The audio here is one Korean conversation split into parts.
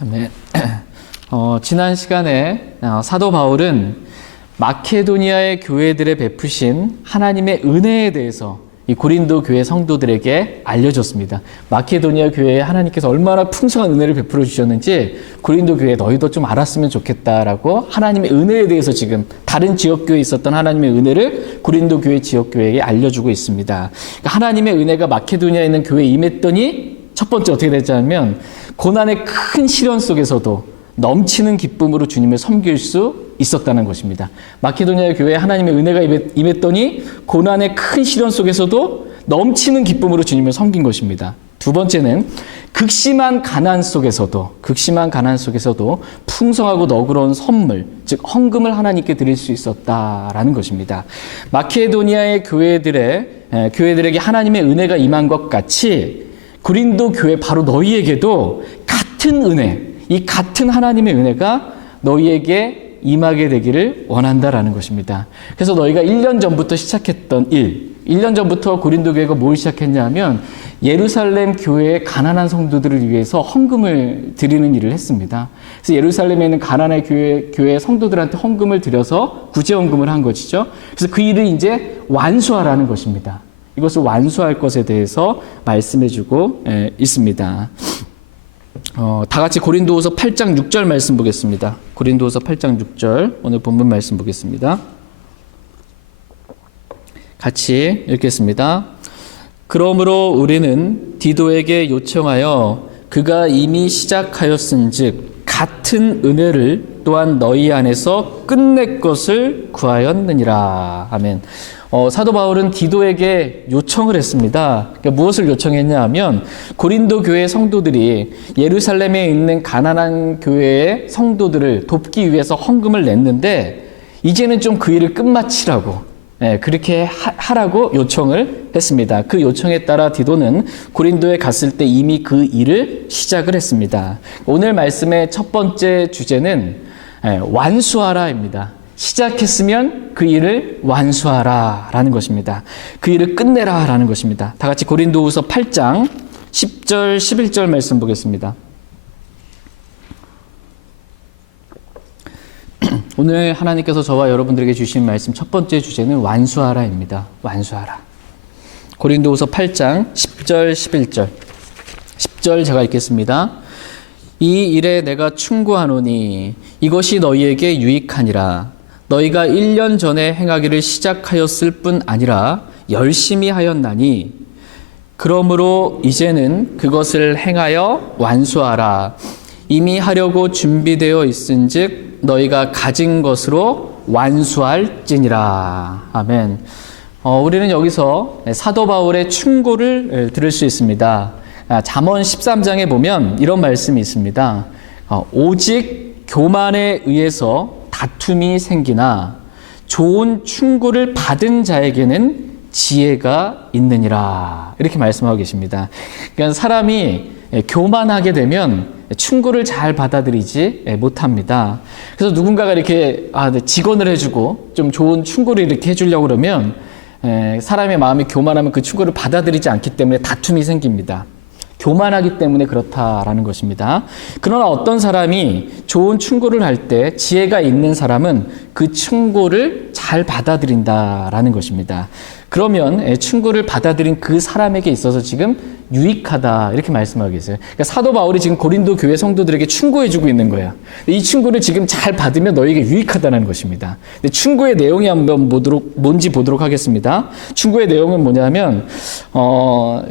아멘. 지난 시간에 사도 바울은 마케도니아의 교회들에 베푸신 하나님의 은혜에 대해서 이 고린도 교회 성도들에게 알려줬습니다. 마케도니아 교회에 하나님께서 얼마나 풍성한 은혜를 베풀어 주셨는지 고린도 교회 너희도 좀 알았으면 좋겠다라고 하나님의 은혜에 대해서 지금 다른 지역교회에 있었던 하나님의 은혜를 고린도 교회 지역교회에 알려주고 있습니다. 그러니까 하나님의 은혜가 마케도니아에 있는 교회에 임했더니 첫 번째 어떻게 됐냐면 고난의 큰 시련 속에서도 넘치는 기쁨으로 주님을 섬길 수 있었다는 것입니다. 마케도니아 교회에 하나님의 은혜가 임했더니 고난의 큰 시련 속에서도 넘치는 기쁨으로 주님을 섬긴 것입니다. 두 번째는 극심한 가난 속에서도 풍성하고 너그러운 선물, 즉 헌금을 하나님께 드릴 수 있었다라는 것입니다. 마케도니아의 교회들에게 하나님의 은혜가 임한 것 같이 고린도 교회 바로 너희에게도 같은 은혜, 이 같은 하나님의 은혜가 너희에게 임하게 되기를 원한다라는 것입니다. 그래서 너희가 1년 전부터 시작했던 1년 전부터 고린도 교회가 뭘 시작했냐면 예루살렘 교회의 가난한 성도들을 위해서 헌금을 드리는 일을 했습니다. 그래서 예루살렘에 있는 가난한 교회 성도들한테 헌금을 드려서 구제헌금을 한 것이죠. 그래서 그 일을 이제 완수하라는 것입니다. 이것을 완수할 것에 대해서 말씀해주고 있습니다. 다 같이 고린도후서 8장 6절 말씀 보겠습니다. 고린도후서 8장 6절 오늘 본문 말씀 보겠습니다. 같이 읽겠습니다. 그러므로 우리는 디도에게 요청하여 그가 이미 시작하였은즉 같은 은혜를 또한 너희 안에서 끝낼 것을 구하였느니라. 아멘. 사도 바울은 디도에게 요청을 했습니다. 그러니까 무엇을 요청했냐 하면 고린도 교회 성도들이 예루살렘에 있는 가난한 교회의 성도들을 돕기 위해서 헌금을 냈는데 이제는 좀 그 일을 끝마치라고 그렇게 하라고 요청을 했습니다. 그 요청에 따라 디도는 고린도에 갔을 때 이미 그 일을 시작을 했습니다. 오늘 말씀의 첫 번째 주제는 완수하라입니다. 시작했으면 그 일을 완수하라 라는 것입니다. 그 일을 끝내라 라는 것입니다. 다 같이 고린도후서 8장 10절 11절 말씀 보겠습니다. 오늘 하나님께서 저와 여러분들에게 주신 말씀 첫 번째 주제는 완수하라입니다. 완수하라. 고린도후서 8장 10절 11절 10절 제가 읽겠습니다. 이 일에 내가 충고하노니 이것이 너희에게 유익하니라. 너희가 1년 전에 행하기를 시작하였을 뿐 아니라 열심히 하였나니 그러므로 이제는 그것을 행하여 완수하라. 이미 하려고 준비되어 있은즉 너희가 가진 것으로 완수할지니라. 아멘. 우리는 여기서 사도 바울의 충고를 들을 수 있습니다. 잠언 13장에 보면 이런 말씀이 있습니다. 오직 교만에 의해서 다툼이 생기나 좋은 충고를 받은 자에게는 지혜가 있느니라. 이렇게 말씀하고 계십니다. 그러니까 사람이 교만하게 되면 충고를 잘 받아들이지 못합니다. 그래서 누군가가 이렇게 직언을 해주고 좀 좋은 충고를 이렇게 해주려고 그러면 사람의 마음이 교만하면 그 충고를 받아들이지 않기 때문에 다툼이 생깁니다. 교만하기 때문에 그렇다라는 것입니다. 그러나 어떤 사람이 좋은 충고를 할 때 지혜가 있는 사람은 그 충고를 잘 받아들인다라는 것입니다. 그러면 충고를 받아들인 그 사람에게 있어서 지금 유익하다 이렇게 말씀하고 계세요. 그러니까 사도 바울이 지금 고린도 교회 성도들에게 충고해주고 있는 거예요. 이 충고를 지금 잘 받으면 너에게 유익하다는 것입니다. 근데 충고의 내용이 한번 뭔지 보도록 하겠습니다. 충고의 내용은 뭐냐면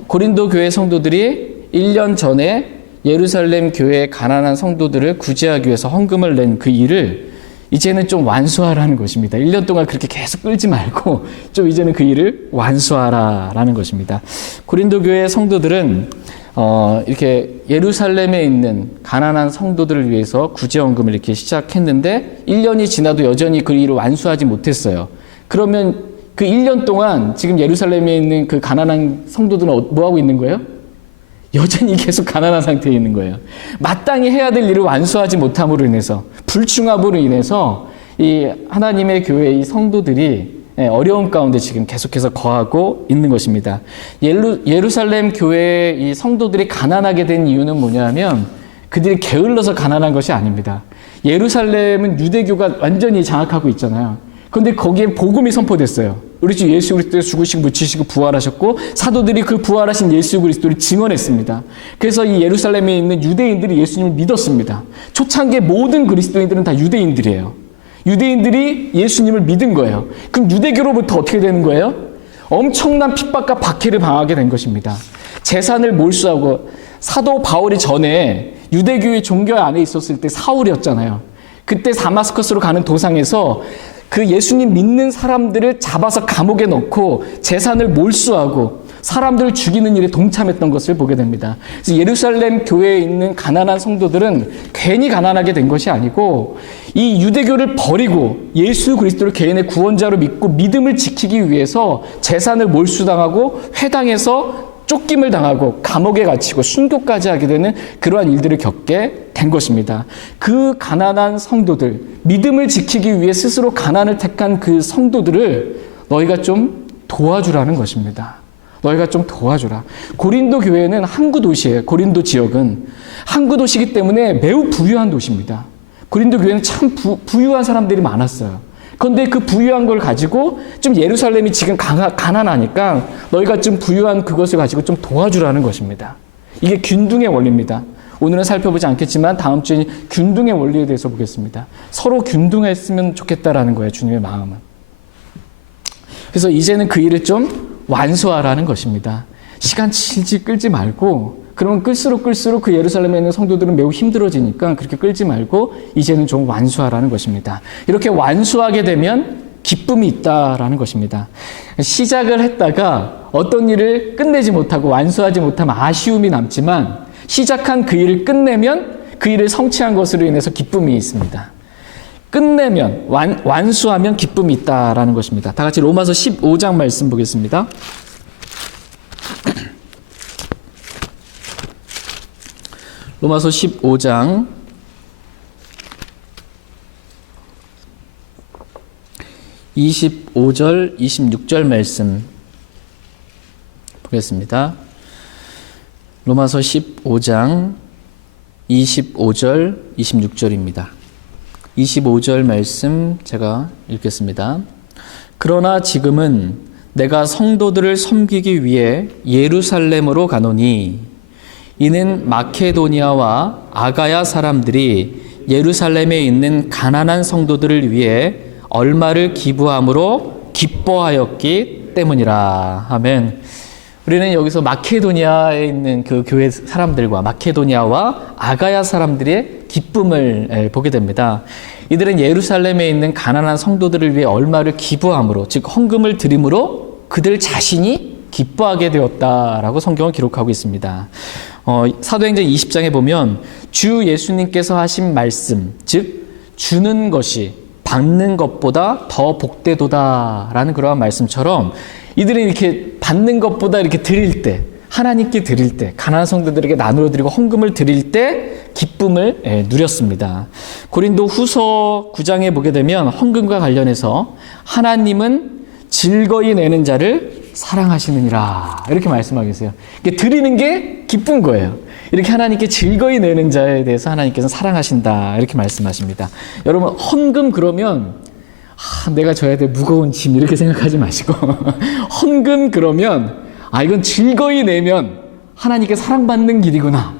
고린도 교회 성도들이 1년 전에 예루살렘 교회의 가난한 성도들을 구제하기 위해서 헌금을 낸 그 일을 이제는 좀 완수하라는 것입니다. 1년 동안 그렇게 계속 끌지 말고 좀 이제는 그 일을 완수하라라는 것입니다. 고린도 교회 성도들은 이렇게 예루살렘에 있는 가난한 성도들을 위해서 구제헌금을 이렇게 시작했는데 1년이 지나도 여전히 그 일을 완수하지 못했어요. 그러면 그 1년 동안 지금 예루살렘에 있는 그 가난한 성도들은 뭐 하고 있는 거예요? 여전히 계속 가난한 상태에 있는 거예요. 마땅히 해야 될 일을 완수하지 못함으로 인해서, 불충합으로 인해서 이 하나님의 교회의 성도들이 어려운 가운데 지금 계속해서 거하고 있는 것입니다. 예루살렘 교회의 이 성도들이 가난하게 된 이유는 뭐냐면 그들이 게을러서 가난한 것이 아닙니다. 예루살렘은 유대교가 완전히 장악하고 있잖아요. 그런데 거기에 복음이 선포됐어요. 우리 주 예수 그리스도의 죽으시고 묻히시고 부활하셨고 사도들이 그 부활하신 예수 그리스도를 증언했습니다. 그래서 이 예루살렘에 있는 유대인들이 예수님을 믿었습니다. 초창기의 모든 그리스도인들은 다 유대인들이에요. 유대인들이 예수님을 믿은 거예요. 그럼 유대교로부터 어떻게 되는 거예요? 엄청난 핍박과 박해를 당하게 된 것입니다. 재산을 몰수하고 사도 바울이 전에 유대교의 종교 안에 있었을 때 사울이었잖아요. 그때 다마스커스로 가는 도상에서 그 예수님 믿는 사람들을 잡아서 감옥에 넣고 재산을 몰수하고 사람들을 죽이는 일에 동참했던 것을 보게 됩니다. 그래서 예루살렘 교회에 있는 가난한 성도들은 괜히 가난하게 된 것이 아니고 이 유대교를 버리고 예수 그리스도를 개인의 구원자로 믿고 믿음을 지키기 위해서 재산을 몰수당하고 회당에서 쫓김을 당하고 감옥에 갇히고 순교까지 하게 되는 그러한 일들을 겪게 된 것입니다. 그 가난한 성도들, 믿음을 지키기 위해 스스로 가난을 택한 그 성도들을 너희가 좀 도와주라는 것입니다. 너희가 좀 도와주라. 고린도 교회는 항구 도시예요. 고린도 지역은 항구 도시이기 때문에 매우 부유한 도시입니다. 고린도 교회는 참 부유한 사람들이 많았어요. 그런데 그 부유한 걸 가지고 좀 예루살렘이 지금 가난하니까 너희가 좀 부유한 그것을 가지고 좀 도와주라는 것입니다. 이게 균등의 원리입니다. 오늘은 살펴보지 않겠지만 다음 주에 균등의 원리에 대해서 보겠습니다. 서로 균등했으면 좋겠다라는 거예요. 주님의 마음은. 그래서 이제는 그 일을 좀 완수하라는 것입니다. 시간 질질 끌지 말고 그러면 끌수록 그 예루살렘에 있는 성도들은 매우 힘들어지니까 그렇게 끌지 말고 이제는 좀 완수하라는 것입니다. 이렇게 완수하게 되면 기쁨이 있다라는 것입니다. 시작을 했다가 어떤 일을 끝내지 못하고 완수하지 못하면 아쉬움이 남지만 시작한 그 일을 끝내면 그 일을 성취한 것으로 인해서 기쁨이 있습니다. 끝내면 완수하면 기쁨이 있다라는 것입니다. 다 같이 로마서 15장 말씀 보겠습니다. 로마서 15장 25절, 26절 말씀 보겠습니다. 로마서 15장 25절, 26절입니다. 25절 말씀 제가 읽겠습니다. 그러나 지금은 내가 성도들을 섬기기 위해 예루살렘으로 가노니 이는 마케도니아와 아가야 사람들이 예루살렘에 있는 가난한 성도들을 위해 얼마를 기부함으로 기뻐하였기 때문이라. 아멘. 우리는 여기서 마케도니아에 있는 그 교회 사람들과 마케도니아와 아가야 사람들의 기쁨을 보게 됩니다. 이들은 예루살렘에 있는 가난한 성도들을 위해 얼마를 기부함으로, 즉 헌금을 드림으로 그들 자신이 기뻐하게 되었다라고 성경을 기록하고 있습니다. 사도행전 20장에 보면 주 예수님께서 하신 말씀, 즉 주는 것이 받는 것보다 더 복되도다라는 그러한 말씀처럼 이들은 이렇게 받는 것보다 이렇게 드릴 때, 하나님께 드릴 때, 가난한 성도들에게 나누어 드리고 헌금을 드릴 때 기쁨을 누렸습니다. 고린도 후서 9장에 보게 되면 헌금과 관련해서 하나님은 즐거이 내는 자를 사랑하시느니라 이렇게 말씀하고 계세요. 드리는 게 기쁜 거예요. 이렇게 하나님께 즐거이 내는 자에 대해서 하나님께서 사랑하신다 이렇게 말씀하십니다. 여러분 헌금 그러면 내가 져야 될 무거운 짐 이렇게 생각하지 마시고 헌금 그러면 이건 즐거이 내면 하나님께 사랑받는 길이구나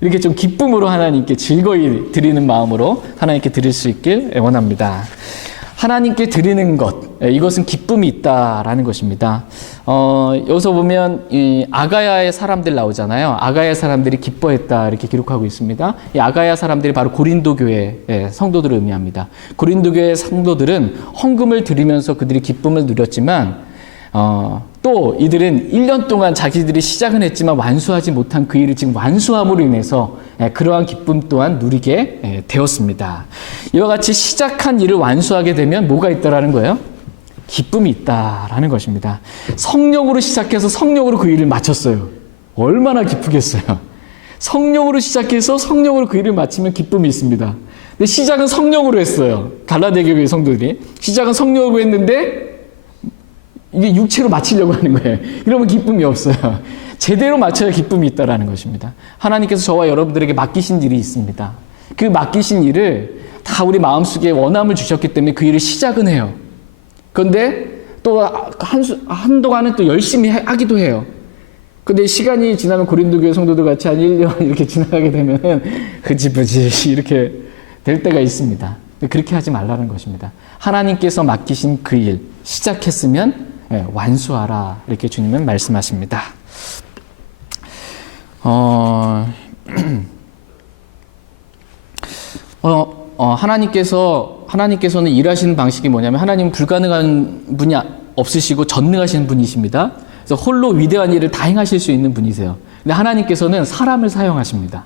이렇게 좀 기쁨으로 하나님께 즐거이 드리는 마음으로 하나님께 드릴 수 있길 원합니다. 하나님께 드리는 것, 이것은 기쁨이 있다라는 것입니다. 여기서 보면 이 아가야의 사람들 나오잖아요. 아가야 사람들이 기뻐했다 이렇게 기록하고 있습니다. 이 아가야 사람들이 바로 고린도 교회 성도들을 의미합니다. 고린도 교회 성도들은 헌금을 드리면서 그들이 기쁨을 누렸지만 또 이들은 1년 동안 자기들이 시작은 했지만 완수하지 못한 그 일을 지금 완수함으로 인해서 그러한 기쁨 또한 누리게 되었습니다. 이와 같이 시작한 일을 완수하게 되면 뭐가 있다라는 거예요? 기쁨이 있다라는 것입니다. 성령으로 시작해서 성령으로 그 일을 마쳤어요. 얼마나 기쁘겠어요. 성령으로 시작해서 성령으로 그 일을 마치면 기쁨이 있습니다. 근데 시작은 성령으로 했어요. 갈라디아 교회 성도들이 시작은 성령으로 했는데 이게 육체로 마치려고 하는 거예요. 이러면 기쁨이 없어요. 제대로 맞춰야 기쁨이 있다라는 것입니다. 하나님께서 저와 여러분들에게 맡기신 일이 있습니다. 그 맡기신 일을 다 우리 마음속에 원함을 주셨기 때문에 그 일을 시작은 해요. 그런데 또 한동안은 또 열심히 하기도 해요. 근데 시간이 지나면 고린도 교회 성도들 같이 한 1년 이렇게 지나가게 되면은 흐지부지 이렇게 될 때가 있습니다. 그렇게 하지 말라는 것입니다. 하나님께서 맡기신 그 일 시작했으면 완수하라 이렇게 주님은 말씀하십니다. 하나님께서는 일하시는 방식이 뭐냐면 하나님은 불가능한 분이 없으시고 전능하신 분이십니다. 그래서 홀로 위대한 일을 다 행하실 수 있는 분이세요. 근데 하나님께서는 사람을 사용하십니다.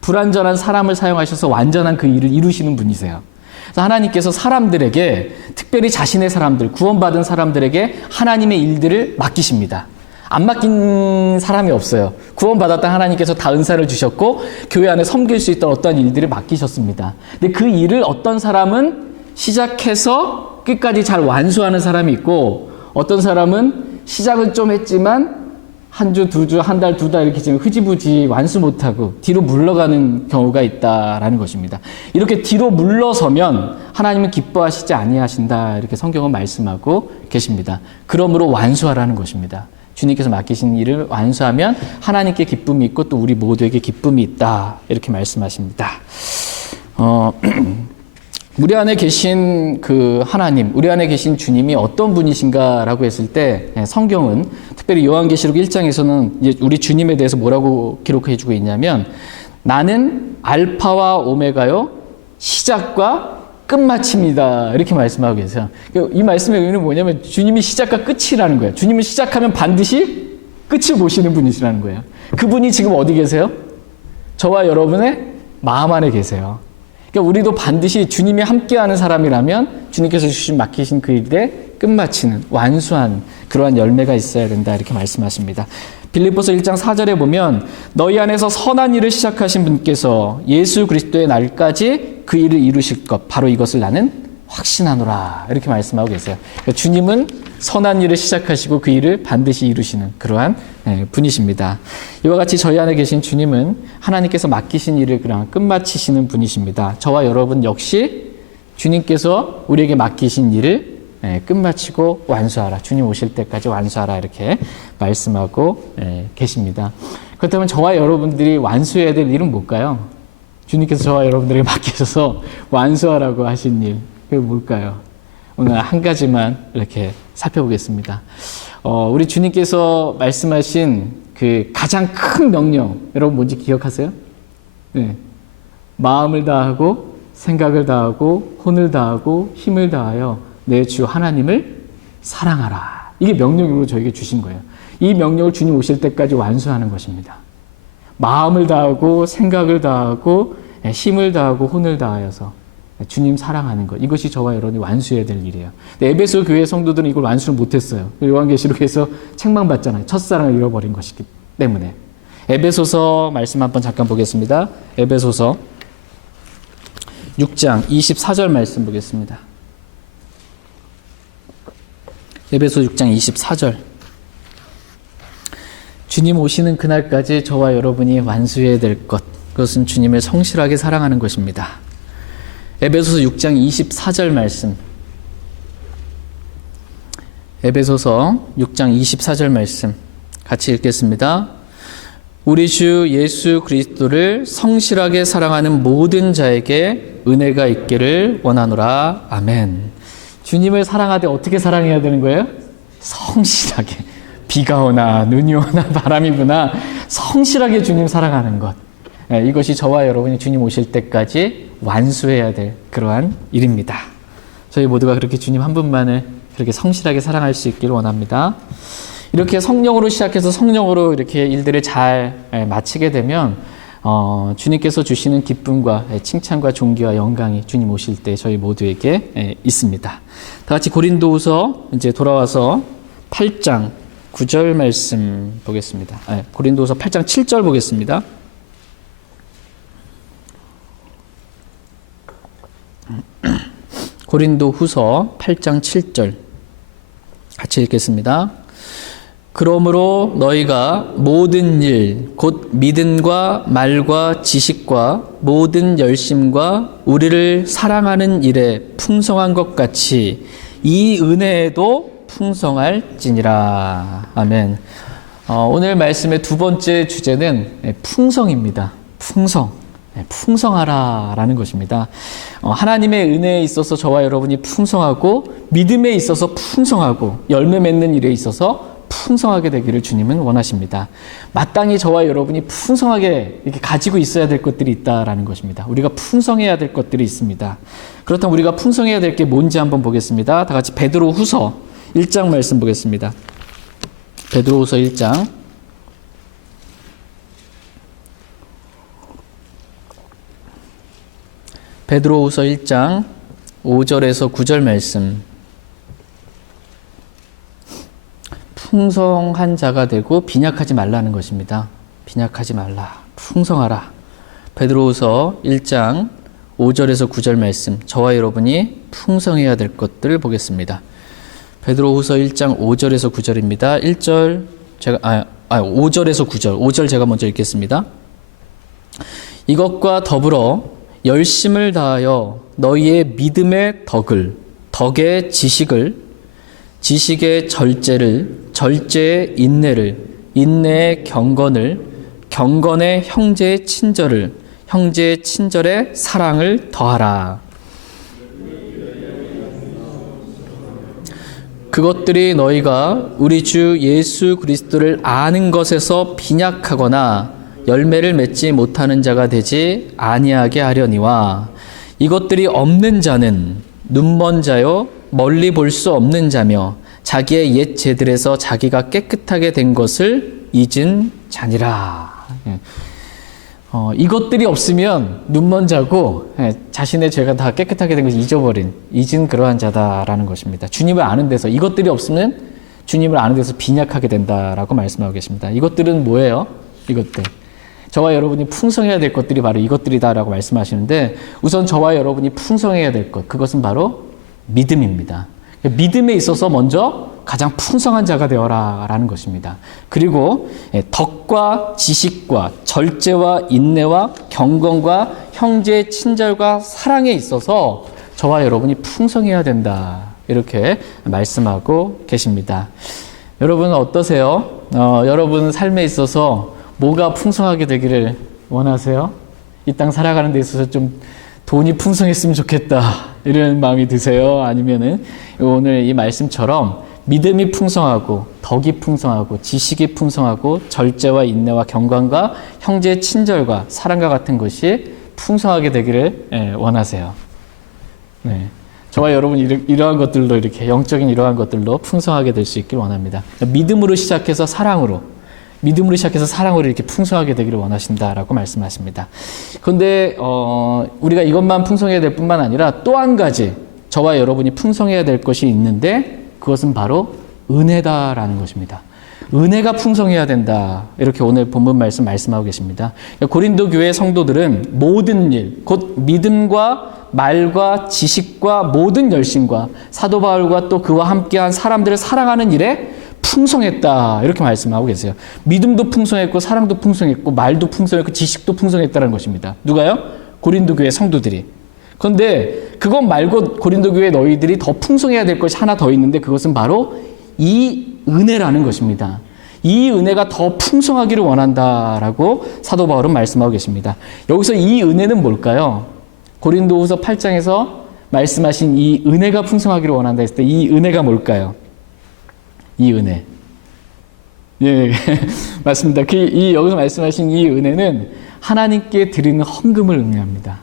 불완전한 사람을 사용하셔서 완전한 그 일을 이루시는 분이세요. 그래서 하나님께서 사람들에게, 특별히 자신의 사람들, 구원받은 사람들에게 하나님의 일들을 맡기십니다. 안 맡긴 사람이 없어요. 구원받았다 하나님께서 다 은사를 주셨고 교회 안에 섬길 수 있던 어떠한 일들을 맡기셨습니다. 근데 그 일을 어떤 사람은 시작해서 끝까지 잘 완수하는 사람이 있고, 어떤 사람은 시작은 좀 했지만 한 주, 두 주, 한 달, 두 달 이렇게 지금 흐지부지 완수 못하고 뒤로 물러가는 경우가 있다라는 것입니다. 이렇게 뒤로 물러서면 하나님은 기뻐하시지 아니하신다 이렇게 성경은 말씀하고 계십니다. 그러므로 완수하라는 것입니다. 주님께서 맡기신 일을 완수하면 하나님께 기쁨이 있고 또 우리 모두에게 기쁨이 있다 이렇게 말씀하십니다. 우리 안에 계신 그 하나님, 우리 안에 계신 주님이 어떤 분이신가라고 했을 때 성경은 특별히 요한계시록 1장에서는 이제 우리 주님에 대해서 뭐라고 기록해 주고 있냐면, 나는 알파와 오메가요 시작과 끝마침이다 이렇게 말씀하고 계세요. 이 말씀의 의미는 뭐냐면 주님이 시작과 끝이라는 거예요. 주님을 시작하면 반드시 끝을 보시는 분이시라는 거예요. 그분이 지금 어디 계세요? 저와 여러분의 마음 안에 계세요. 그러니까 우리도 반드시 주님이 함께하는 사람이라면 주님께서 맡기신 그 일에 끝마치는 완수한 그러한 열매가 있어야 된다 이렇게 말씀하십니다. 빌립보서 1장 4절에 보면 너희 안에서 선한 일을 시작하신 분께서 예수 그리스도의 날까지 그 일을 이루실 것 바로 이것을 나는 확신하노라 이렇게 말씀하고 계세요. 그러니까 주님은 선한 일을 시작하시고 그 일을 반드시 이루시는 그러한 분이십니다. 이와 같이 저희 안에 계신 주님은 하나님께서 맡기신 일을 그냥 끝마치시는 분이십니다. 저와 여러분 역시 주님께서 우리에게 맡기신 일을 끝마치고 완수하라. 주님 오실 때까지 완수하라 이렇게 말씀하고 계십니다. 그렇다면 저와 여러분들이 완수해야 될 일은 뭘까요? 주님께서 저와 여러분들에게 맡기셔서 완수하라고 하신 일, 그게 뭘까요? 오늘 한 가지만 이렇게 살펴보겠습니다. 우리 주님께서 말씀하신 그 가장 큰 명령, 여러분 뭔지 기억하세요? 네. 마음을 다하고 생각을 다하고 혼을 다하고 힘을 다하여 내 주 하나님을 사랑하라. 이게 명령으로 저에게 주신 거예요. 이 명령을 주님 오실 때까지 완수하는 것입니다. 마음을 다하고 생각을 다하고 힘을 다하고 혼을 다하여서 주님 사랑하는 것. 이것이 저와 여러분이 완수해야 될 일이에요. 근데 에베소 교회 성도들은 이걸 완수를 못했어요. 요한계시록에서 책망받잖아요. 첫사랑을 잃어버린 것이기 때문에. 에베소서 말씀 한번 잠깐 보겠습니다. 에베소서 6장 24절 말씀 보겠습니다. 에베소 6장 24절. 주님 오시는 그날까지 저와 여러분이 완수해야 될 것, 그것은 주님을 성실하게 사랑하는 것입니다. 에베소서 6장 24절 말씀. 에베소서 6장 24절 말씀 같이 읽겠습니다. 우리 주 예수 그리스도를 성실하게 사랑하는 모든 자에게 은혜가 있기를 원하노라. 아멘. 주님을 사랑하되 어떻게 사랑해야 되는 거예요? 성실하게. 비가 오나 눈이 오나 바람이 부나 성실하게 주님 사랑하는 것. 이것이 저와 여러분이 주님 오실 때까지 완수해야 될 그러한 일입니다. 저희 모두가 그렇게 주님 한 분만을 그렇게 성실하게 사랑할 수 있기를 원합니다. 이렇게 성령으로 시작해서 성령으로 이렇게 일들을 잘 마치게 되면 주님께서 주시는 기쁨과 칭찬과 존귀와 영광이 주님 오실 때 저희 모두에게 있습니다. 다 같이 고린도후서 이제 돌아와서 8장 9절 말씀 보겠습니다. 고린도후서 8장 7절 보겠습니다. 고린도후서 8장 7절 같이 읽겠습니다. 그러므로 너희가 모든 일, 곧 믿음과 말과 지식과 모든 열심과 우리를 사랑하는 일에 풍성한 것 같이 이 은혜에도 풍성할지니라. 아멘. 오늘 말씀의 두 번째 주제는 풍성입니다. 풍성하라라는 것입니다. 하나님의 은혜에 있어서 저와 여러분이 풍성하고 믿음에 있어서 풍성하고 열매 맺는 일에 있어서 풍성하게 되기를 주님은 원하십니다. 마땅히 저와 여러분이 풍성하게 이렇게 가지고 있어야 될 것들이 있다라는 것입니다. 우리가 풍성해야 될 것들이 있습니다. 그렇다면 우리가 풍성해야 될 게 뭔지 한번 보겠습니다. 다 같이 베드로후서 1장 말씀 보겠습니다. 베드로후서 1장 베드로후서 1장 5절에서 9절 말씀. 풍성한 자가 되고 빈약하지 말라는 것입니다. 빈약하지 말라. 풍성하라. 베드로후서 1장 5절에서 9절 말씀. 저와 여러분이 풍성해야 될 것들을 보겠습니다. 베드로후서 1장 5절에서 9절입니다. 1절 제가 5절에서 9절. 5절 제가 먼저 읽겠습니다. 이것과 더불어 열심을 다하여 너희의 믿음의 덕의 지식을, 지식의 절제를, 절제의 인내를, 인내의 경건을, 경건의 형제의 친절을, 형제의 친절의 사랑을 더하라. 그것들이 너희가 우리 주 예수 그리스도를 아는 것에서 빈약하거나 열매를 맺지 못하는 자가 되지 아니하게 하려니와, 이것들이 없는 자는 눈먼 자요 멀리 볼 수 없는 자며 자기의 옛 죄들에서 자기가 깨끗하게 된 것을 잊은 자니라. 이것들이 없으면 눈먼 자고 자신의 죄가 다 깨끗하게 된 것을 잊은 그러한 자다라는 것입니다. 주님을 아는 데서, 이것들이 없으면 주님을 아는 데서 빈약하게 된다라고 말씀하고 계십니다. 이것들은 뭐예요? 이것들. 저와 여러분이 풍성해야 될 것들이 바로 이것들이다라고 말씀하시는데, 우선 저와 여러분이 풍성해야 될 것, 그것은 바로 믿음입니다. 믿음에 있어서 먼저 가장 풍성한 자가 되어라 라는 것입니다. 그리고 덕과 지식과 절제와 인내와 경건과 형제의 친절과 사랑에 있어서 저와 여러분이 풍성해야 된다, 이렇게 말씀하고 계십니다. 여러분은 어떠세요? 여러분 삶에 있어서 뭐가 풍성하게 되기를 원하세요? 이 땅 살아가는 데 있어서 좀 돈이 풍성했으면 좋겠다, 이런 마음이 드세요? 아니면은 오늘 이 말씀처럼 믿음이 풍성하고 덕이 풍성하고 지식이 풍성하고 절제와 인내와 경건과 형제의 친절과 사랑과 같은 것이 풍성하게 되기를 원하세요? 네. 저와 여러분 이러한 것들로, 이렇게 영적인 이러한 것들로 풍성하게 될 수 있길 원합니다. 믿음으로 시작해서 사랑으로 이렇게 풍성하게 되기를 원하신다라고 말씀하십니다. 그런데 우리가 이것만 풍성해야 될 뿐만 아니라 또 한 가지 저와 여러분이 풍성해야 될 것이 있는데, 그것은 바로 은혜다라는 것입니다. 은혜가 풍성해야 된다, 이렇게 오늘 본문 말씀하고 계십니다. 고린도 교회 성도들은 모든 일, 곧 믿음과 말과 지식과 모든 열심과 사도 바울과 또 그와 함께한 사람들을 사랑하는 일에 풍성했다, 이렇게 말씀하고 계세요. 믿음도 풍성했고 사랑도 풍성했고 말도 풍성했고 지식도 풍성했다는 것입니다. 누가요? 고린도 교회 성도들이. 그런데 그것 말고 고린도 교회 너희들이 더 풍성해야 될 것이 하나 더 있는데, 그것은 바로 이 은혜라는 것입니다. 이 은혜가 더 풍성하기를 원한다라고 사도 바울은 말씀하고 계십니다. 여기서 이 은혜는 뭘까요? 고린도후서 8장에서 말씀하신 이 은혜가 풍성하기를 원한다 했을 때 이 은혜가 뭘까요? 이 은혜. 예, 맞습니다. 여기서 말씀하신 이 은혜는 하나님께 드리는 헌금을 의미합니다.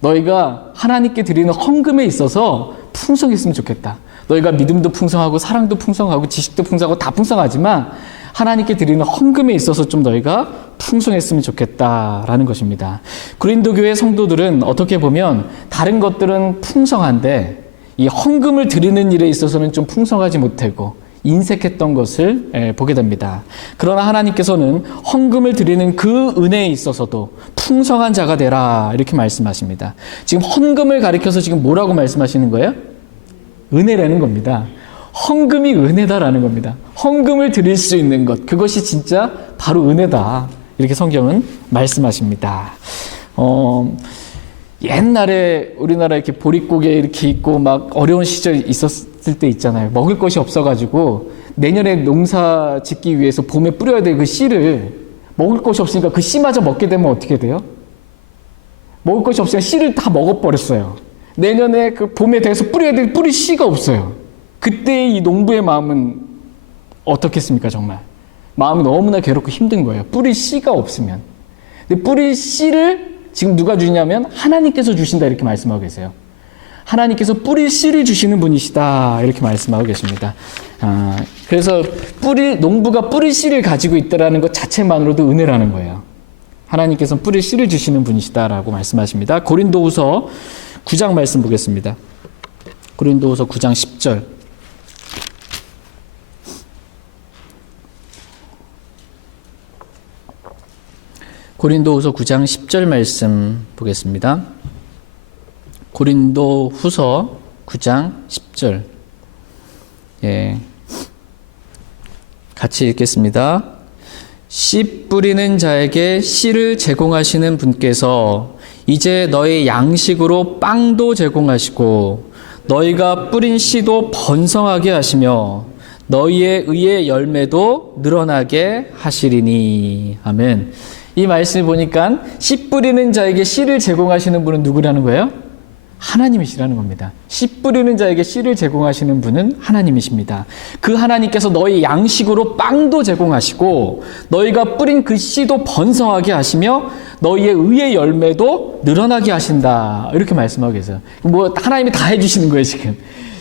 너희가 하나님께 드리는 헌금에 있어서 풍성했으면 좋겠다. 너희가 믿음도 풍성하고 사랑도 풍성하고 지식도 풍성하고 다 풍성하지만 하나님께 드리는 헌금에 있어서 좀 너희가 풍성했으면 좋겠다라는 것입니다. 고린도 교회 성도들은 어떻게 보면 다른 것들은 풍성한데 이 헌금을 드리는 일에 있어서는 좀 풍성하지 못하고 인색했던 것을 보게 됩니다. 그러나 하나님께서는 헌금을 드리는 그 은혜에 있어서도 풍성한 자가 되라, 이렇게 말씀하십니다. 지금 헌금을 가리켜서 지금 뭐라고 말씀하시는 거예요? 은혜라는 겁니다. 헌금이 은혜다라는 겁니다. 헌금을 드릴 수 있는 것, 그것이 진짜 바로 은혜다. 이렇게 성경은 말씀하십니다. 옛날에 우리나라 이렇게 보릿고개 이렇게 있고 막 어려운 시절 있었을 때 있잖아요. 먹을 것이 없어가지고 내년에 농사 짓기 위해서 봄에 뿌려야 될 그 씨를 먹을 것이 없으니까 그 씨마저 먹게 되면 어떻게 돼요? 먹을 것이 없으니까 씨를 다 먹어버렸어요. 내년에 그 봄에 대해서 뿌려야 될 뿌릴 씨가 없어요. 그때 이 농부의 마음은 어떻겠습니까, 정말? 마음이 너무나 괴롭고 힘든 거예요. 뿌릴 씨가 없으면. 근데 뿌릴 씨를 지금 누가 주냐면 하나님께서 주신다 이렇게 말씀하고 계세요. 하나님께서 뿌릴 씨를 주시는 분이시다 이렇게 말씀하고 계십니다. 그래서 농부가 뿌릴 씨를 가지고 있다라는 것 자체만으로도 은혜라는 거예요. 하나님께서 뿌릴 씨를 주시는 분이시다라고 말씀하십니다. 고린도후서 9장 말씀 보겠습니다. 고린도후서 9장 10절. 고린도후서 9장 10절 말씀 보겠습니다. 고린도후서 9장 10절. 예. 같이 읽겠습니다. 씨 뿌리는 자에게 씨를 제공하시는 분께서 이제 너희 양식으로 빵도 제공하시고 너희가 뿌린 씨도 번성하게 하시며 너희의 의의 열매도 늘어나게 하시리니. 아멘. 이 말씀을 보니까 씨 뿌리는 자에게 씨를 제공하시는 분은 누구라는 거예요? 하나님이시라는 겁니다. 씨 뿌리는 자에게 씨를 제공하시는 분은 하나님이십니다. 그 하나님께서 너희 양식으로 빵도 제공하시고 너희가 뿌린 그 씨도 번성하게 하시며 너희의 의의 열매도 늘어나게 하신다. 이렇게 말씀하고 계세요. 하나님이 다 해주시는 거예요, 지금.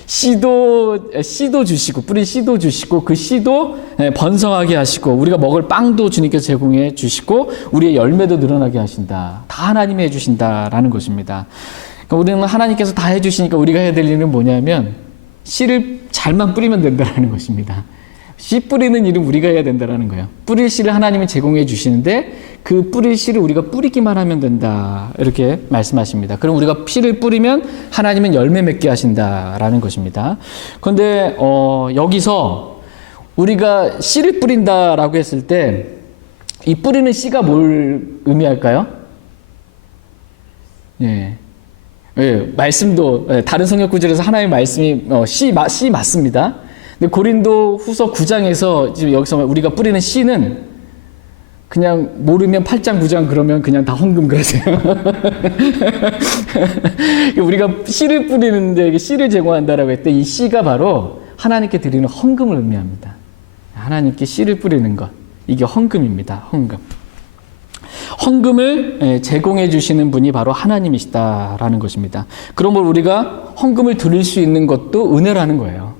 씨도 주시고 뿌린 씨도 주시고 그 씨도 번성하게 하시고 우리가 먹을 빵도 주님께서 제공해 주시고 우리의 열매도 늘어나게 하신다. 다 하나님이 해주신다라는 것입니다. 그러니까 우리는 하나님께서 다 해주시니까 우리가 해야 될 일은 뭐냐면 씨를 잘만 뿌리면 된다는 것입니다. 씨 뿌리는 일은 우리가 해야 된다는 거예요. 뿌릴 씨를 하나님이 제공해 주시는데 그 뿌릴 씨를 우리가 뿌리기만 하면 된다. 이렇게 말씀하십니다. 그럼 우리가 씨를 뿌리면 하나님은 열매 맺게 하신다라는 것입니다. 그런데 여기서 우리가 씨를 뿌린다라고 했을 때 이 뿌리는 씨가 뭘 의미할까요? 예. 예, 말씀도 다른 성경 구절에서 하나님의 말씀이 씨 맞습니다. 근데 고린도 후서 9장에서 지금 여기서 우리가 뿌리는 씨는 그냥 모르면 8장 9장 그러면 그냥 다 헌금 그러세요. 우리가 씨를 뿌리는데 씨를 제공한다라고 했을 때 이 씨가 바로 하나님께 드리는 헌금을 의미합니다. 하나님께 씨를 뿌리는 것, 이게 헌금입니다. 헌금. 헌금을 제공해 주시는 분이 바로 하나님이시다라는 것입니다. 그러므로 우리가 헌금을 드릴 수 있는 것도 은혜라는 거예요.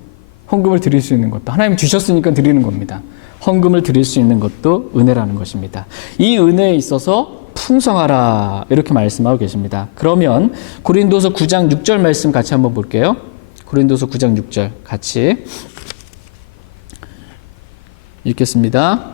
헌금을 드릴 수 있는 것도 하나님 주셨으니까 드리는 겁니다. 헌금을 드릴 수 있는 것도 은혜라는 것입니다. 이 은혜에 있어서 풍성하라 이렇게 말씀하고 계십니다. 그러면 고린도서 9장 6절 말씀 같이 한번 볼게요. 고린도서 9장 6절 같이 읽겠습니다.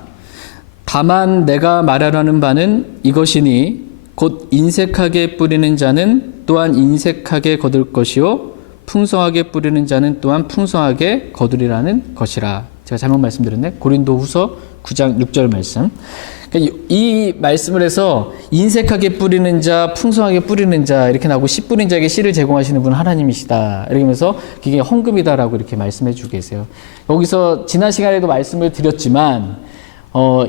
다만 내가 말하려는 바는 이것이니 곧 인색하게 뿌리는 자는 또한 인색하게 거둘 것이요 풍성하게 뿌리는 자는 또한 풍성하게 거두리라는 것이라. 제가 잘못 말씀드렸네. 고린도후서 9장 6절 말씀. 그러니까 이 말씀을 해서 인색하게 뿌리는 자, 풍성하게 뿌리는 자 이렇게 나오고 씨 뿌린 자에게 씨를 제공하시는 분은 하나님이시다. 이러면서 그게 헌금이다라고 이렇게 말씀해 주고 계세요. 여기서 지난 시간에도 말씀을 드렸지만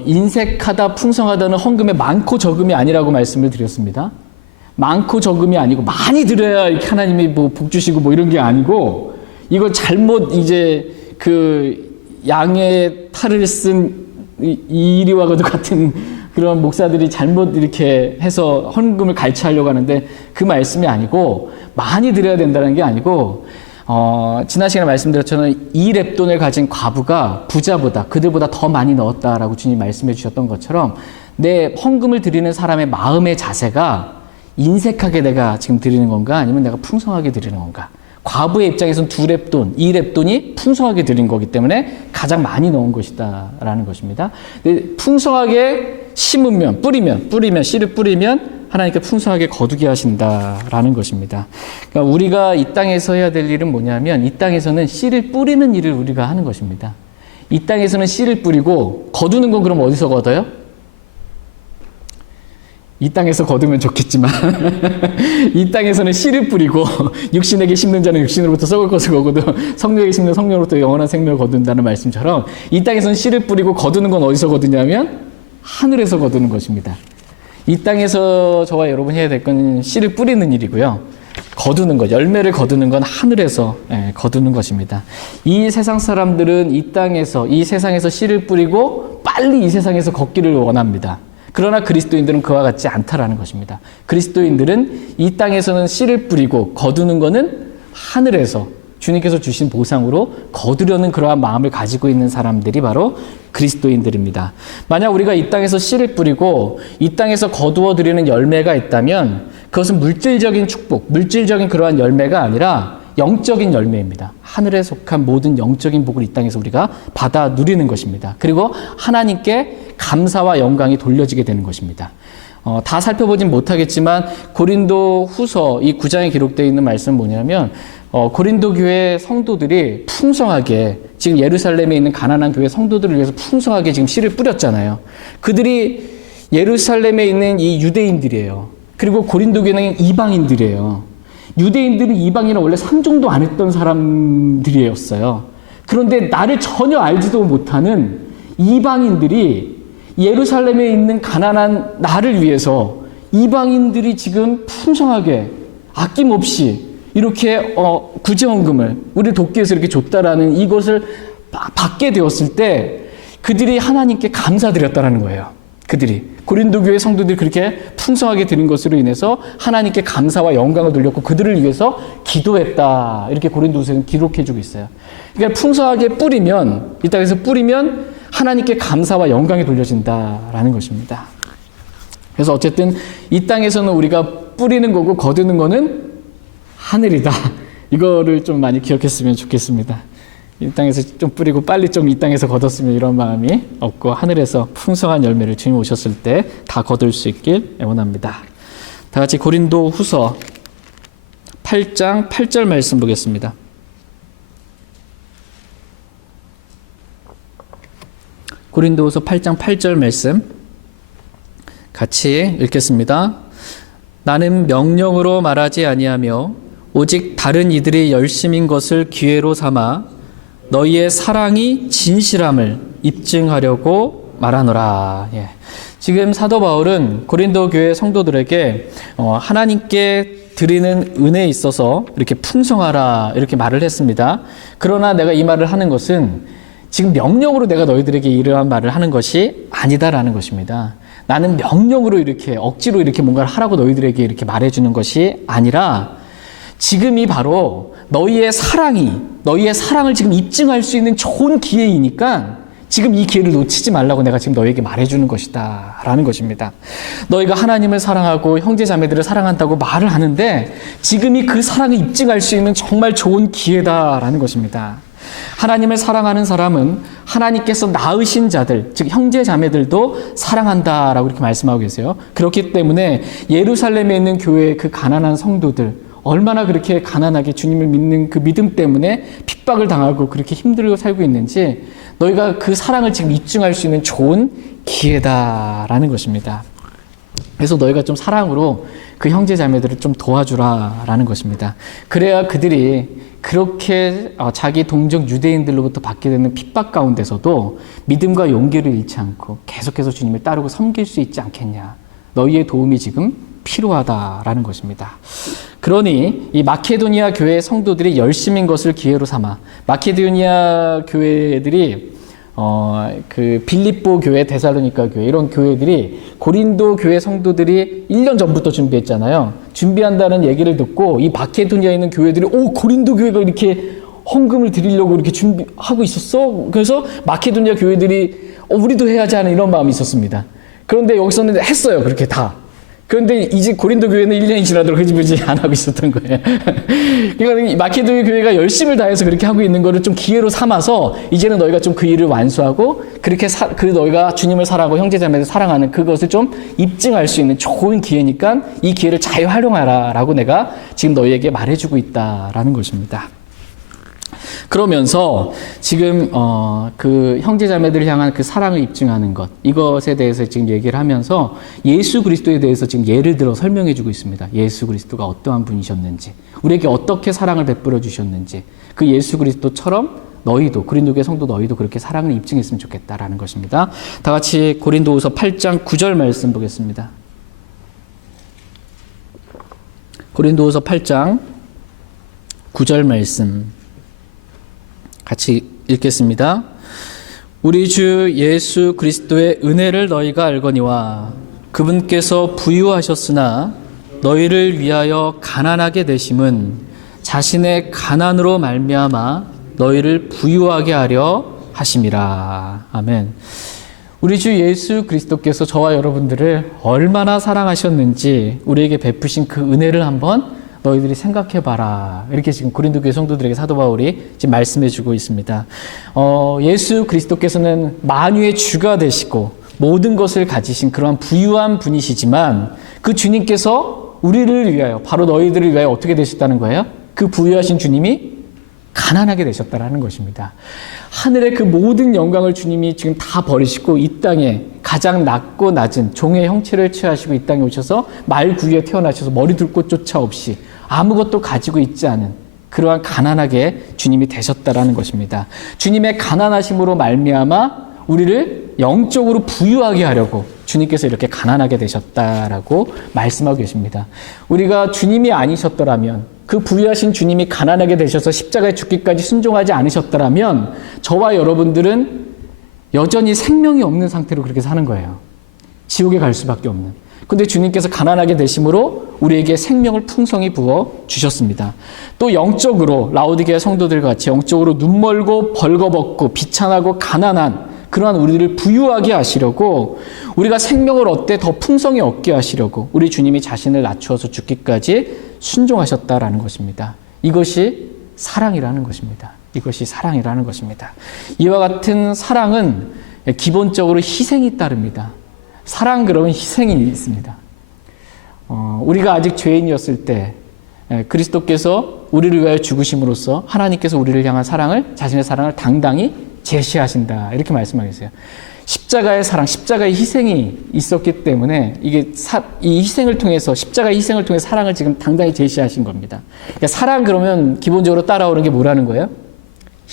인색하다, 풍성하다는 헌금의 많고 적음이 아니라고 말씀을 드렸습니다. 많고 적음이 아니고 많이 드려야 이렇게 하나님이 뭐 복 주시고 뭐 이런 게 아니고 이걸 잘못 이제 그 양의 탈을 쓴 이리와도 같은 그런 목사들이 잘못 이렇게 해서 헌금을 갈취하려고 하는데 그 말씀이 아니고 많이 드려야 된다는 게 아니고 지난 시간에 말씀드렸잖아요. 이 렙돈을 가진 과부가 부자보다 그들보다 더 많이 넣었다라고 주님 말씀해 주셨던 것처럼 내 헌금을 드리는 사람의 마음의 자세가 인색하게 내가 지금 드리는 건가 아니면 내가 풍성하게 드리는 건가. 과부의 입장에서는 2렙돈, 2렙돈이 풍성하게 드린 거기 때문에 가장 많이 넣은 것이다 라는 것입니다. 풍성하게 심으면 뿌리면 씨를 뿌리면 하나님께 풍성하게 거두게 하신다라는 것입니다. 그러니까 우리가 이 땅에서 해야 될 일은 뭐냐면 이 땅에서는 씨를 뿌리는 일을 우리가 하는 것입니다. 이 땅에서는 씨를 뿌리고 거두는 건 그럼 어디서 거둬요? 이 땅에서 거두면 좋겠지만 이 땅에서는 씨를 뿌리고 육신에게 심는 자는 육신으로부터 썩을 것을 거두고 성령에게 심는 성령으로부터 영원한 생명을 거둔다는 말씀처럼 이 땅에서는 씨를 뿌리고 거두는 건 어디서 거두냐면 하늘에서 거두는 것입니다. 이 땅에서 저와 여러분이 해야 될 건 씨를 뿌리는 일이고요. 거두는 것, 열매를 거두는 건 하늘에서 거두는 것입니다. 이 세상 사람들은 이 땅에서, 이 세상에서 씨를 뿌리고 빨리 이 세상에서 걷기를 원합니다. 그러나 그리스도인들은 그와 같지 않다라는 것입니다. 그리스도인들은 이 땅에서는 씨를 뿌리고 거두는 것은 하늘에서 주님께서 주신 보상으로 거두려는 그러한 마음을 가지고 있는 사람들이 바로 그리스도인들입니다. 만약 우리가 이 땅에서 씨를 뿌리고 이 땅에서 거두어 드리는 열매가 있다면 그것은 물질적인 축복, 물질적인 그러한 열매가 아니라 영적인 열매입니다. 하늘에 속한 모든 영적인 복을 이 땅에서 우리가 받아 누리는 것입니다. 그리고 하나님께 감사와 영광이 돌려지게 되는 것입니다. 다 살펴보진 못하겠지만 고린도 후서 이 9장에 기록되어 있는 말씀은 뭐냐면 고린도 교회 성도들이 풍성하게 지금 예루살렘에 있는 가난한 교회 성도들을 위해서 풍성하게 지금 씨를 뿌렸잖아요. 그들이 예루살렘에 있는 이 유대인들이에요. 그리고 고린도 교회는 이방인들이에요. 유대인들은 이방인은 원래 상종도 안 했던 사람들이었어요. 그런데 나를 전혀 알지도 못하는 이방인들이 예루살렘에 있는 가난한 나를 위해서 이방인들이 지금 풍성하게 아낌없이 이렇게 구제원금을 우리 돕기 위해서 이렇게 줬다라는 이것을 받게 되었을 때 그들이 하나님께 감사드렸다라는 거예요. 그들이 고린도 교회 성도들이 그렇게 풍성하게 드린 것으로 인해서 하나님께 감사와 영광을 돌렸고 그들을 위해서 기도했다. 이렇게 고린도서는 기록해주고 있어요. 그러니까 풍성하게 뿌리면 이 땅에서 뿌리면 하나님께 감사와 영광이 돌려진다라는 것입니다. 그래서 어쨌든 이 땅에서는 우리가 뿌리는 거고 거두는 거는 하늘이다. 이거를 좀 많이 기억했으면 좋겠습니다. 이 땅에서 좀 뿌리고 빨리 좀 이 땅에서 거뒀으면 이런 마음이 없고 하늘에서 풍성한 열매를 주님 오셨을 때 다 거둘 수 있길 원합니다. 다 같이 고린도 후서 8장 8절 말씀 보겠습니다. 고린도후서 8장 8절 말씀 같이 읽겠습니다. 나는 명령으로 말하지 아니하며 오직 다른 이들이 열심인 것을 기회로 삼아 너희의 사랑이 진실함을 입증하려고 말하노라. 예. 지금 사도 바울은 고린도 교회 성도들에게 하나님께 드리는 은혜에 있어서 이렇게 풍성하라 이렇게 말을 했습니다. 그러나 내가 이 말을 하는 것은 지금 명령으로 내가 너희들에게 이러한 말을 하는 것이 아니다라는 것입니다. 나는 명령으로 이렇게 억지로 이렇게 뭔가를 하라고 너희들에게 이렇게 말해주는 것이 아니라 지금이 바로 너희의 사랑을 지금 입증할 수 있는 좋은 기회이니까 지금 이 기회를 놓치지 말라고 내가 지금 너희에게 말해주는 것이다 라는 것입니다. 너희가 하나님을 사랑하고 형제 자매들을 사랑한다고 말을 하는데 지금이 그 사랑을 입증할 수 있는 정말 좋은 기회다라는 것입니다. 하나님을 사랑하는 사람은 하나님께서 낳으신 자들, 즉 형제 자매들도 사랑한다라고 이렇게 말씀하고 계세요. 그렇기 때문에 예루살렘에 있는 교회의 그 가난한 성도들 얼마나 그렇게 가난하게 주님을 믿는 그 믿음 때문에 핍박을 당하고 그렇게 힘들고 살고 있는지 너희가 그 사랑을 지금 입증할 수 있는 좋은 기회다라는 것입니다. 그래서 너희가 좀 사랑으로 그 형제 자매들을 좀 도와주라라는 것입니다. 그래야 그들이 그렇게 자기 동족 유대인들로부터 받게 되는 핍박 가운데서도 믿음과 용기를 잃지 않고 계속해서 주님을 따르고 섬길 수 있지 않겠냐. 너희의 도움이 지금 필요하다라는 것입니다. 그러니 이 마케도니아 교회 성도들이 열심인 것을 기회로 삼아 마케도니아 교회들이 그 빌립보 교회, 데살로니가 교회 이런 교회들이 고린도 교회 성도들이 1년 전부터 준비했잖아요. 준비한다는 얘기를 듣고 이 마케도니아에 있는 교회들이 고린도 교회가 이렇게 헌금을 드리려고 이렇게 준비하고 있었어? 그래서 마케도니아 교회들이 우리도 해야지 하는 이런 마음이 있었습니다. 그런데 여기서는 했어요. 그렇게 다. 그런데 이제 고린도 교회는 1년이 지나도록 흐지부지 안 하고 있었던 거예요. 그러니까 마케도니 교회가 열심을 다해서 그렇게 하고 있는 거를 좀 기회로 삼아서 이제는 너희가 좀 그 일을 완수하고 그렇게 너희가 주님을 사랑하고 형제자매를 사랑하는 그것을 좀 입증할 수 있는 좋은 기회니까 이 기회를 잘 활용하라라고 내가 지금 너희에게 말해주고 있다라는 것입니다. 그러면서 지금 그 형제자매들을 향한 그 사랑을 입증하는 것, 이것에 대해서 지금 얘기를 하면서 예수 그리스도에 대해서 지금 예를 들어 설명해 주고 있습니다. 예수 그리스도가 어떠한 분이셨는지, 우리에게 어떻게 사랑을 베풀어 주셨는지, 그 예수 그리스도처럼 너희도, 고린도교회 성도 너희도 그렇게 사랑을 입증했으면 좋겠다라는 것입니다. 다 같이 고린도후서 8장 9절 말씀 보겠습니다. 고린도후서 8장 9절 말씀 같이 읽겠습니다. 우리 주 예수 그리스도의 은혜를 너희가 알거니와 그분께서 부유하셨으나 너희를 위하여 가난하게 되심은 자신의 가난으로 말미암아 너희를 부유하게 하려 하심이라. 아멘. 우리 주 예수 그리스도께서 저와 여러분들을 얼마나 사랑하셨는지 우리에게 베푸신 그 은혜를 한번 너희들이 생각해봐라. 이렇게 지금 고린도교회 성도들에게 사도 바울이 지금 말씀해주고 있습니다. 예수 그리스도께서는 만유의 주가 되시고 모든 것을 가지신 그러한 부유한 분이시지만 그 주님께서 우리를 위하여, 바로 너희들을 위하여 어떻게 되셨다는 거예요? 그 부유하신 주님이 가난하게 되셨다라는 것입니다. 하늘의 그 모든 영광을 주님이 지금 다 버리시고 이 땅에 가장 낮고 낮은 종의 형체를 취하시고 이 땅에 오셔서 말구유에 태어나셔서 머리 둘 곳조차 없이 아무것도 가지고 있지 않은 그러한 가난하게 주님이 되셨다라는 것입니다. 주님의 가난하심으로 말미암아 우리를 영적으로 부유하게 하려고 주님께서 이렇게 가난하게 되셨다라고 말씀하고 계십니다. 우리가 주님이 아니셨더라면, 그 부유하신 주님이 가난하게 되셔서 십자가에 죽기까지 순종하지 않으셨더라면 저와 여러분들은 여전히 생명이 없는 상태로 그렇게 사는 거예요. 지옥에 갈 수밖에 없는. 근데 주님께서 가난하게 되심으로 우리에게 생명을 풍성히 부어 주셨습니다. 또 영적으로 라오디게아 성도들 같이 영적으로 눈멀고 벌거벗고 비천하고 가난한 그러한 우리를 부유하게 하시려고, 우리가 생명을 얻되 더 풍성히 얻게 하시려고 우리 주님이 자신을 낮추어서 죽기까지 순종하셨다라는 것입니다. 이것이 사랑이라는 것입니다. 이것이 사랑이라는 것입니다. 이와 같은 사랑은 기본적으로 희생이 따릅니다. 사랑 그러면 희생이 있습니다. 우리가 아직 죄인이었을 때 그리스도께서 우리를 위하여 죽으심으로써 하나님께서 우리를 향한 사랑을, 자신의 사랑을 당당히 제시하신다. 이렇게 말씀하셨어요. 십자가의 사랑, 십자가의 희생이 있었기 때문에 이 희생을 통해서, 십자가의 희생을 통해 사랑을 지금 당당히 제시하신 겁니다. 그러니까 사랑 그러면 기본적으로 따라오는 게 뭐라는 거예요?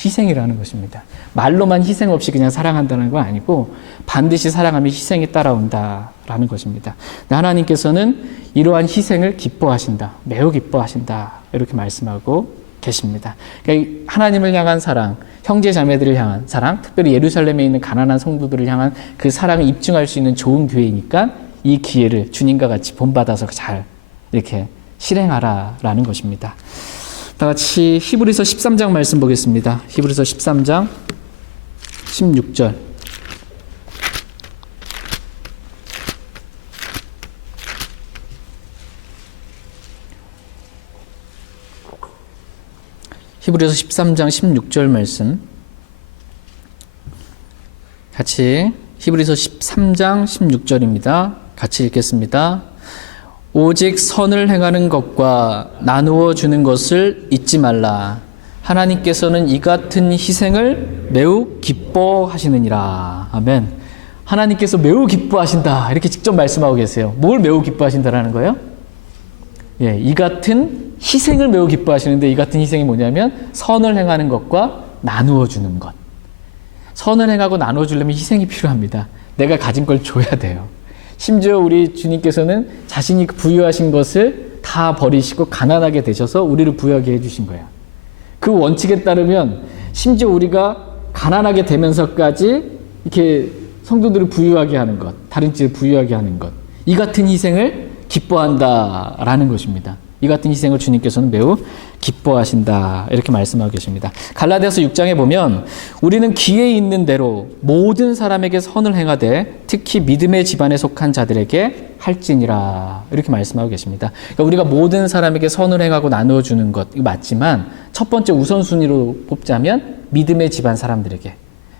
희생이라는 것입니다. 말로만 희생 없이 그냥 사랑한다는 건 아니고 반드시 사랑하면 희생이 따라온다라는 것입니다. 하나님께서는 이러한 희생을 기뻐하신다. 매우 기뻐하신다. 이렇게 말씀하고 계십니다. 그러니까 하나님을 향한 사랑, 형제 자매들을 향한 사랑, 특별히 예루살렘에 있는 가난한 성도들을 향한 그 사랑을 입증할 수 있는 좋은 기회이니까 이 기회를 주님과 같이 본받아서 잘 이렇게 실행하라라는 것입니다. 다 같이 히브리서 13장 말씀 보겠습니다. 히브리서 13장 16절. 히브리서 13장 16절 말씀 같이, 히브리서 13장 16절입니다. 같이 읽겠습니다. 오직 선을 행하는 것과 나누어 주는 것을 잊지 말라. 하나님께서는 이 같은 희생을 매우 기뻐하시느니라. 아멘. 하나님께서 매우 기뻐하신다. 이렇게 직접 말씀하고 계세요. 뭘 매우 기뻐하신다라는 거예요? 예, 이 같은 희생을 매우 기뻐하시는데, 이 같은 희생이 뭐냐면 선을 행하는 것과 나누어 주는 것. 선을 행하고 나누어 주려면 희생이 필요합니다. 내가 가진 걸 줘야 돼요. 심지어 우리 주님께서는 자신이 부유하신 것을 다 버리시고 가난하게 되셔서 우리를 부유하게 해주신 거예요. 그 원칙에 따르면 심지어 우리가 가난하게 되면서까지 이렇게 성도들을 부유하게 하는 것, 다른 지를 부유하게 하는 것, 이 같은 희생을 기뻐한다라는 것입니다. 이 같은 희생을 주님께서는 매우 기뻐하신다. 이렇게 말씀하고 계십니다. 갈라디아서 6장에 보면 우리는 기회 있는 대로 모든 사람에게 선을 행하되 특히 믿음의 집안에 속한 자들에게 할지니라. 이렇게 말씀하고 계십니다. 그러니까 우리가 모든 사람에게 선을 행하고 나누어 주는 것 이거 맞지만 첫 번째 우선순위로 뽑자면 믿음의 집안 사람들에게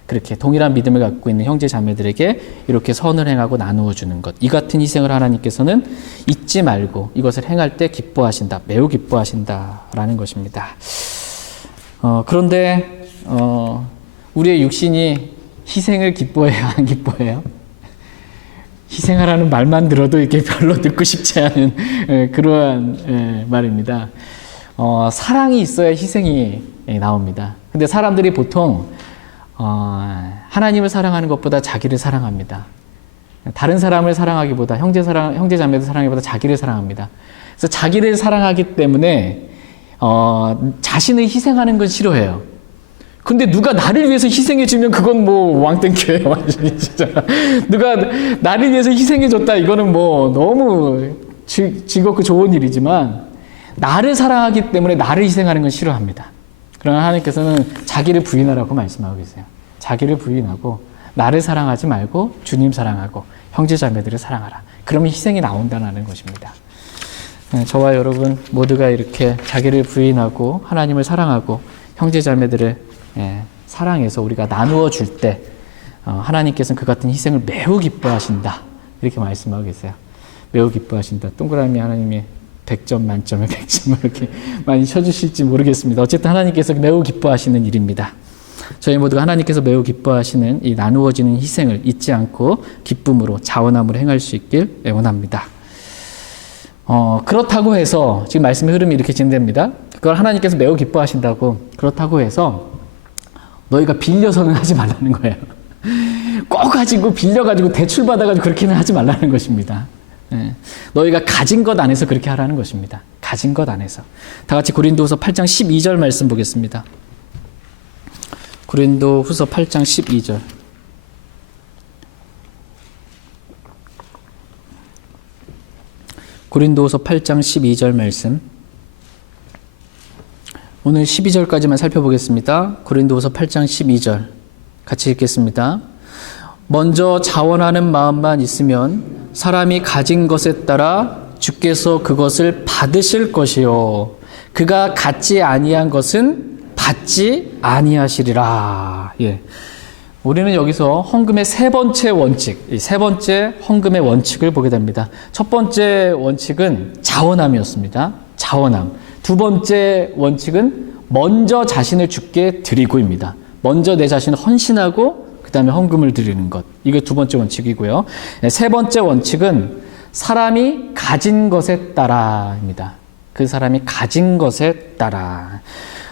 그렇게 동일한 믿음을 갖고 있는 형제 자매들에게 이렇게 선을 행하고 나누어 주는 것. 이 같은 희생을 하나님께서는 잊지 말고 이것을 행할 때 기뻐하신다. 매우 기뻐하신다라는 것입니다. 그런데 우리의 육신이 희생을 기뻐해요? 안 기뻐해요? 희생하라는 말만 들어도 이렇게 별로 듣고 싶지 않은 그러한 말입니다. 사랑이 있어야 희생이 나옵니다. 근데 사람들이 보통 하나님을 사랑하는 것보다 자기를 사랑합니다. 다른 사람을 사랑하기보다 형제 자매들 사랑하기보다 자기를 사랑합니다. 그래서 자기를 사랑하기 때문에 자신을 희생하는 건 싫어해요. 근데 누가 나를 위해서 희생해주면 그건 뭐 왕땡큐예요. 완전히 진짜. 누가 나를 위해서 희생해줬다 이거는 뭐 너무 즐겁고 좋은 일이지만 나를 사랑하기 때문에 나를 희생하는 건 싫어합니다. 그러나 하나님께서는 자기를 부인하라고 말씀하고 계세요. 자기를 부인하고 나를 사랑하지 말고 주님 사랑하고 형제 자매들을 사랑하라. 그러면 희생이 나온다는 것입니다. 저와 여러분 모두가 이렇게 자기를 부인하고 하나님을 사랑하고 형제 자매들을 사랑해서 우리가 나누어 줄 때 하나님께서는 그 같은 희생을 매우 기뻐하신다. 이렇게 말씀하고 계세요. 매우 기뻐하신다. 동그라미 하나님이 100점 만점에 100점을 이렇게 많이 쳐주실지 모르겠습니다. 어쨌든 하나님께서 매우 기뻐하시는 일입니다. 저희 모두가 하나님께서 매우 기뻐하시는 이 나누어지는 희생을 잊지 않고 기쁨으로 자원함으로 행할 수 있길 원합니다. 그렇다고 해서 지금 말씀의 흐름이 이렇게 진행됩니다. 그걸 하나님께서 매우 기뻐하신다고 그렇다고 해서 너희가 빌려서는 하지 말라는 거예요. 꼭 가지고 빌려가지고 대출받아가지고 그렇게는 하지 말라는 것입니다. 너희가 가진 것 안에서 그렇게 하라는 것입니다. 가진 것 안에서. 다 같이 고린도후서 8장 12절 말씀 보겠습니다. 고린도후서 8장 12절. 고린도후서 8장 12절 말씀. 오늘 12절까지만 살펴보겠습니다. 고린도후서 8장 12절. 같이 읽겠습니다. 먼저 자원하는 마음만 있으면 사람이 가진 것에 따라 주께서 그것을 받으실 것이요 그가 갖지 아니한 것은 받지 아니하시리라. 우리는 여기서 헌금의 세 번째 원칙, 이 세 번째 헌금의 원칙을 보게 됩니다. 첫 번째 원칙은 자원함이었습니다. 자원함. 두 번째 원칙은 먼저 자신을 주께 드리고입니다. 먼저 내 자신을 헌신하고 그 다음에 헌금을 드리는 것. 이게 두 번째 원칙이고요. 세 번째 원칙은 사람이 가진 것에 따라입니다. 그 사람이 가진 것에 따라.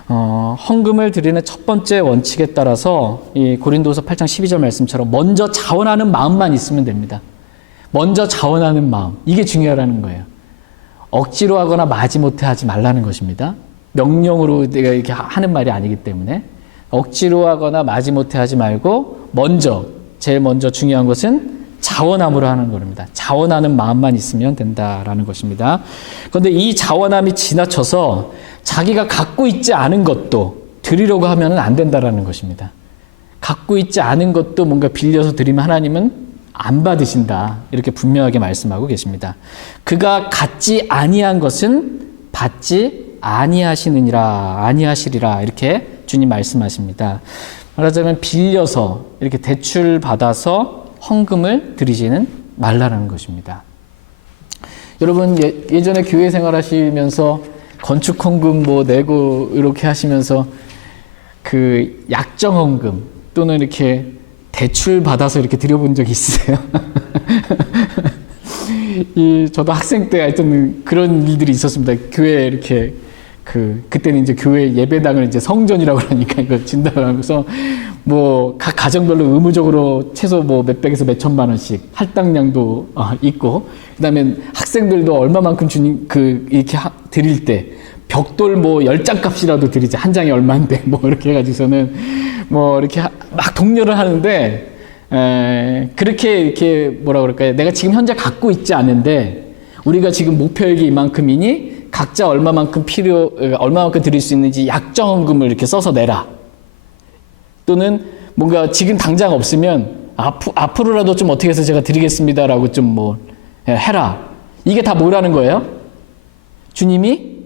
헌금을 드리는 첫 번째 원칙에 따라서 이 고린도후서 8장 12절 말씀처럼 먼저 자원하는 마음만 있으면 됩니다. 먼저 자원하는 마음. 이게 중요하다는 거예요. 억지로 하거나 마지못해 하지 말라는 것입니다. 명령으로 내가 이렇게 하는 말이 아니기 때문에 억지로 하거나 마지못해 하지 말고 제일 먼저 중요한 것은 자원함으로 하는 겁니다. 자원하는 마음만 있으면 된다라는 것입니다. 그런데 이 자원함이 지나쳐서 자기가 갖고 있지 않은 것도 드리려고 하면 안 된다라는 것입니다. 갖고 있지 않은 것도 뭔가 빌려서 드리면 하나님은 안 받으신다. 이렇게 분명하게 말씀하고 계십니다. 그가 갖지 아니한 것은 받지 아니하시리라. 이렇게 주님 말씀하십니다. 말하자면 빌려서 이렇게 대출 받아서 헌금을 드리지는 말라는 것입니다. 여러분 예전에 교회 생활하시면서 건축 헌금 내고 이렇게 하시면서 그 약정 헌금 또는 이렇게 대출 받아서 이렇게 드려본 적 있으세요? 저도 학생 때 하여튼 그런 일들이 있었습니다. 교회 이렇게 그때는 이제 교회 예배당을 이제 성전이라고 그러니까 이거 진다고 하면서 각 가정별로 의무적으로 최소 몇백에서 몇천만 원씩 할당량도 있고 그다음에 학생들도 얼마만큼 이렇게 드릴 때 벽돌 10장 값이라도 드리지 한 장이 얼마인데 이렇게 해가지고서는 이렇게 막 독려를 하는데 그렇게 이렇게 뭐라 그럴까요? 내가 지금 현재 갖고 있지 않은데 우리가 지금 목표액이 이만큼이니 각자 얼마만큼 드릴 수 있는지 약정금을 이렇게 써서 내라. 또는 뭔가 지금 당장 없으면 앞으로라도 좀 어떻게 해서 제가 드리겠습니다라고 좀 뭐 해라. 이게 다 뭐라는 거예요? 주님이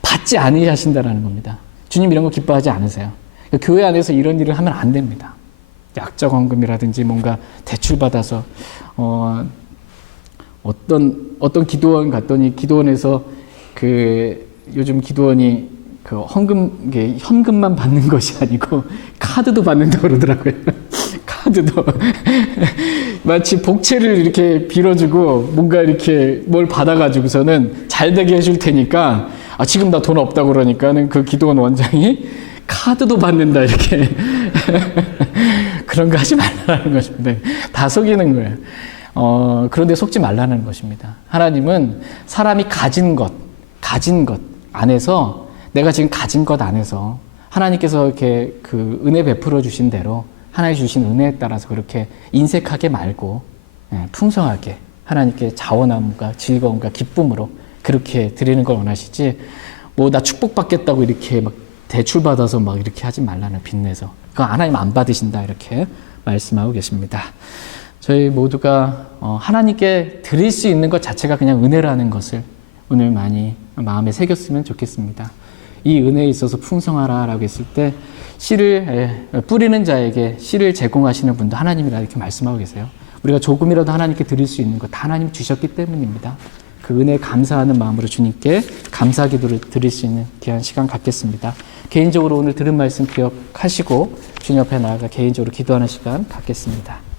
받지 않으신다라는 겁니다. 주님 이런 거 기뻐하지 않으세요. 교회 안에서 이런 일을 하면 안 됩니다. 약정헌금이라든지 뭔가 대출받아서 어떤 기도원 갔더니 기도원에서 요즘 기도원이 현금만 받는 것이 아니고 카드도 받는다고 그러더라고요. 카드도. 마치 복채를 이렇게 빌어주고 뭔가 이렇게 뭘 받아가지고서는 잘 되게 해줄 테니까 지금 나 돈 없다고 그러니까는 그 기도원 원장이 카드도 받는다 이렇게. 그런 거 하지 말라는 것입니다. 다 속이는 거예요. 그런데 속지 말라는 것입니다. 하나님은 사람이 가진 것 안에서 내가 지금 가진 것 안에서 하나님께서 이렇게 그 은혜 베풀어 주신 대로 하나님 주신 은혜에 따라서 그렇게 인색하게 말고 풍성하게 하나님께 자원함과 즐거움과 기쁨으로 그렇게 드리는 걸 원하시지 뭐 나 축복받겠다고 이렇게 막 대출 받아서 막 이렇게 하지 말라는 빚내서 그거 하나님 안 받으신다 이렇게 말씀하고 계십니다. 저희 모두가 하나님께 드릴 수 있는 것 자체가 그냥 은혜라는 것을 오늘 많이 마음에 새겼으면 좋겠습니다. 이 은혜에 있어서 풍성하라 라고 했을 때 씨를 뿌리는 자에게 씨를 제공하시는 분도 하나님이라 이렇게 말씀하고 계세요. 우리가 조금이라도 하나님께 드릴 수 있는 것 다 하나님 주셨기 때문입니다. 그 은혜에 감사하는 마음으로 주님께 감사 기도를 드릴 수 있는 귀한 시간 갖겠습니다. 개인적으로 오늘 들은 말씀 기억하시고 주님 앞에 나아가 개인적으로 기도하는 시간 갖겠습니다.